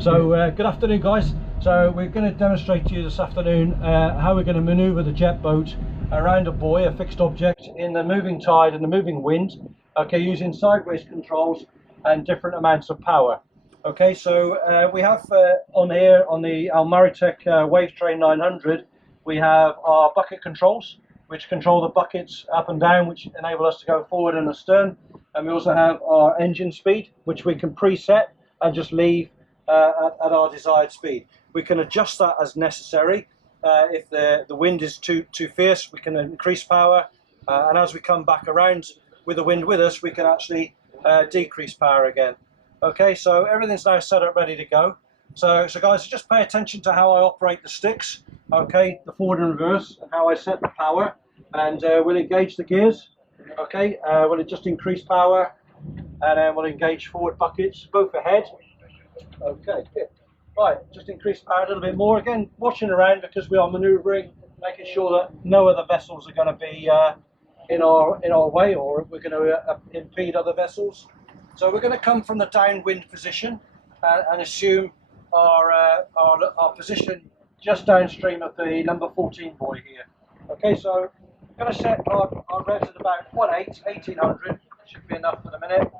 So good afternoon guys. So we're going to demonstrate to you this afternoon how we're going to maneuver the jet boat around a buoy, a fixed object, in the moving tide and the moving wind, okay, using sideways controls and different amounts of power. Okay, so we have on here on the Almaritech Wavetrain 900, we have our bucket controls, which control the buckets up and down, which enable us to go forward and astern. And we also have our engine speed, which we can preset and just leave at our desired speed. We can adjust that as necessary. If the wind is too fierce, we can increase power, and as we come back around with the wind with us, we can actually decrease power again. Okay, so everything's now set up, ready to go. So guys, just pay attention to how I operate the sticks. Okay, the forward and reverse, and how I set the power, and we'll engage the gears. Okay, we'll just increase power, and then we'll engage forward buckets, both ahead. Okay, right, just increase power a little bit more. Again, watching around because we are manoeuvring, making sure that no other vessels are going to be in our way, or we're going to impede other vessels. So we're going to come from the downwind position and assume our position just downstream of the number 14 buoy here. Okay, so I'm going to set our revs at about 1800, should be enough for the minute.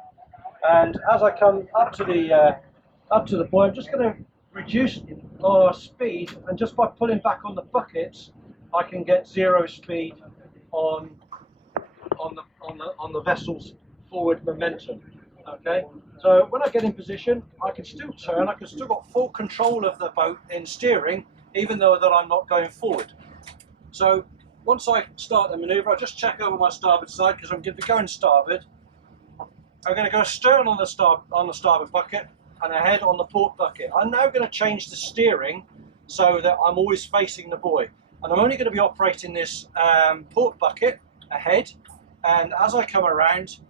And as I come up to the buoy, I'm just going to reduce our speed, and just by pulling back on the buckets, I can get zero speed on the vessel's forward momentum. Okay, so when I get in position, I can still turn. I can still got full control of the boat in steering, even though that I'm not going forward. So once I start the manoeuvre, I'll just check over my starboard side because I'm going to be going starboard. I'm going to go astern on the starboard bucket and ahead on the port bucket. I'm now going to change the steering so that I'm always facing the buoy, and I'm only going to be operating this port bucket ahead. And as I come around,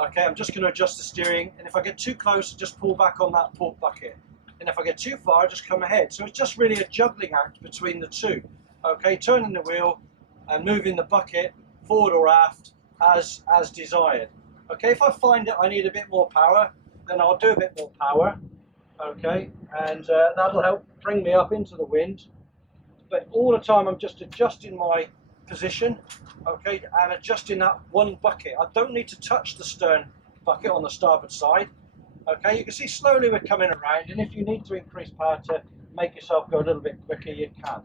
okay, I'm just going to adjust the steering, and if I get too close, just pull back on that port bucket, and if I get too far, just come ahead. So it's just really a juggling act between the two. Okay, turning the wheel and moving the bucket forward or aft as desired. Okay, if I find that I need a bit more power, then I'll do a bit more power. Okay, and that'll help bring me up into the wind. But all the time I'm just adjusting my position, okay, and adjusting that one bucket. I don't need to touch the stern bucket on the starboard side. Okay, you can see slowly we're coming around, and if you need to increase power to make yourself go a little bit quicker, you can.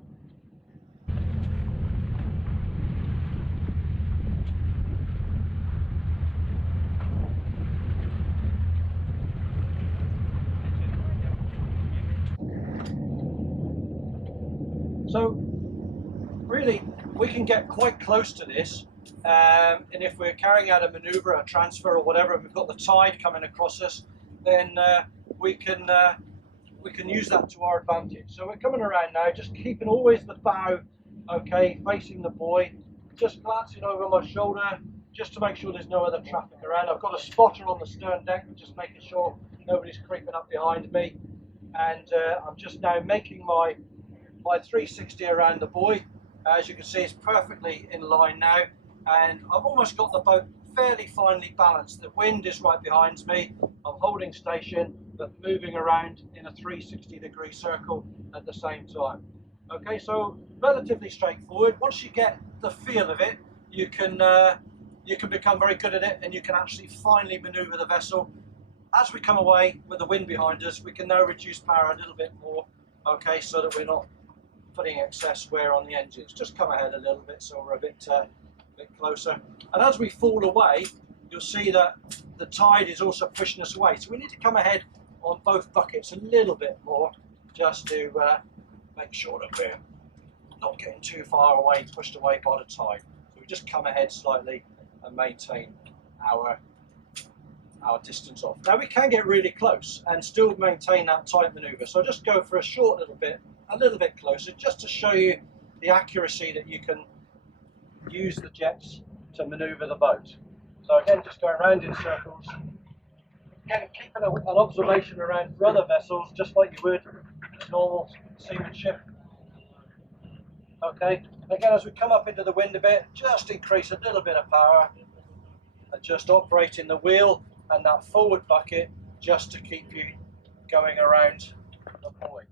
So really, we can get quite close to this, and if we're carrying out a manoeuvre, a transfer or whatever, and we've got the tide coming across us, then we can use that to our advantage. So we're coming around now, just keeping always the bow, okay, facing the buoy, just glancing over my shoulder, just to make sure there's no other traffic around. I've got a spotter on the stern deck, just making sure nobody's creeping up behind me, and I'm just now making my 360 around the buoy. As you can see, it's perfectly in line now, and I've almost got the boat fairly finely balanced. The wind is right behind me. I'm holding station, but moving around in a 360-degree circle at the same time. Okay, so relatively straightforward. Once you get the feel of it, you can become very good at it, and you can actually finely maneuver the vessel. As we come away with the wind behind us, we can now reduce power a little bit more, okay, so that we're not putting excess wear on the engines. Just come ahead a little bit so we're a bit closer. And as we fall away, you'll see that the tide is also pushing us away. So we need to come ahead on both buckets a little bit more, just to make sure that we're not getting too far away, pushed away by the tide. So we just come ahead slightly and maintain our distance off. Now we can get really close and still maintain that tight manoeuvre. So I'll just go for a short little bit, a little bit closer, just to show you the accuracy that you can use the jets to manoeuvre the boat. So again, just going around in circles. Again, keeping an observation around for other vessels, just like you would normal seamanship. Okay, again, as we come up into the wind a bit, just increase a little bit of power, and just operating the wheel and that forward bucket just to keep you going around the buoy.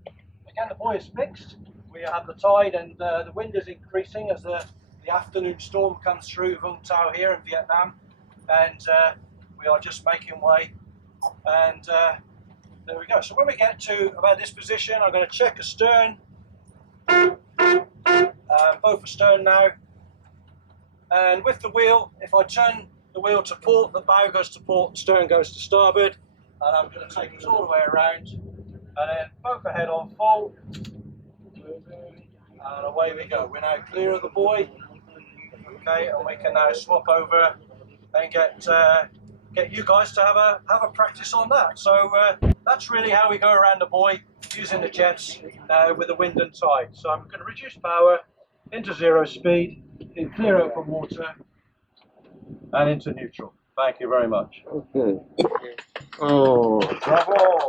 Again, the buoy is fixed. We have the tide and the wind is increasing as the afternoon storm comes through Vung Tau here in Vietnam, and we are just making way, and there we go. So when we get to about this position, I'm going to check astern, both astern now, and with the wheel, if I turn the wheel to port, the bow goes to port, stern goes to starboard, and I'm going to take it all the way around, and then both ahead on full, and away we go. We're now clear of the buoy, okay, and we can now swap over and get you guys to have a practice on that. So that's really how we go around the buoy using the jets with the wind and tide. So I'm going to reduce power into 0 speed, in clear open water, and into neutral. Thank you very much. Okay. Oh. Bravo!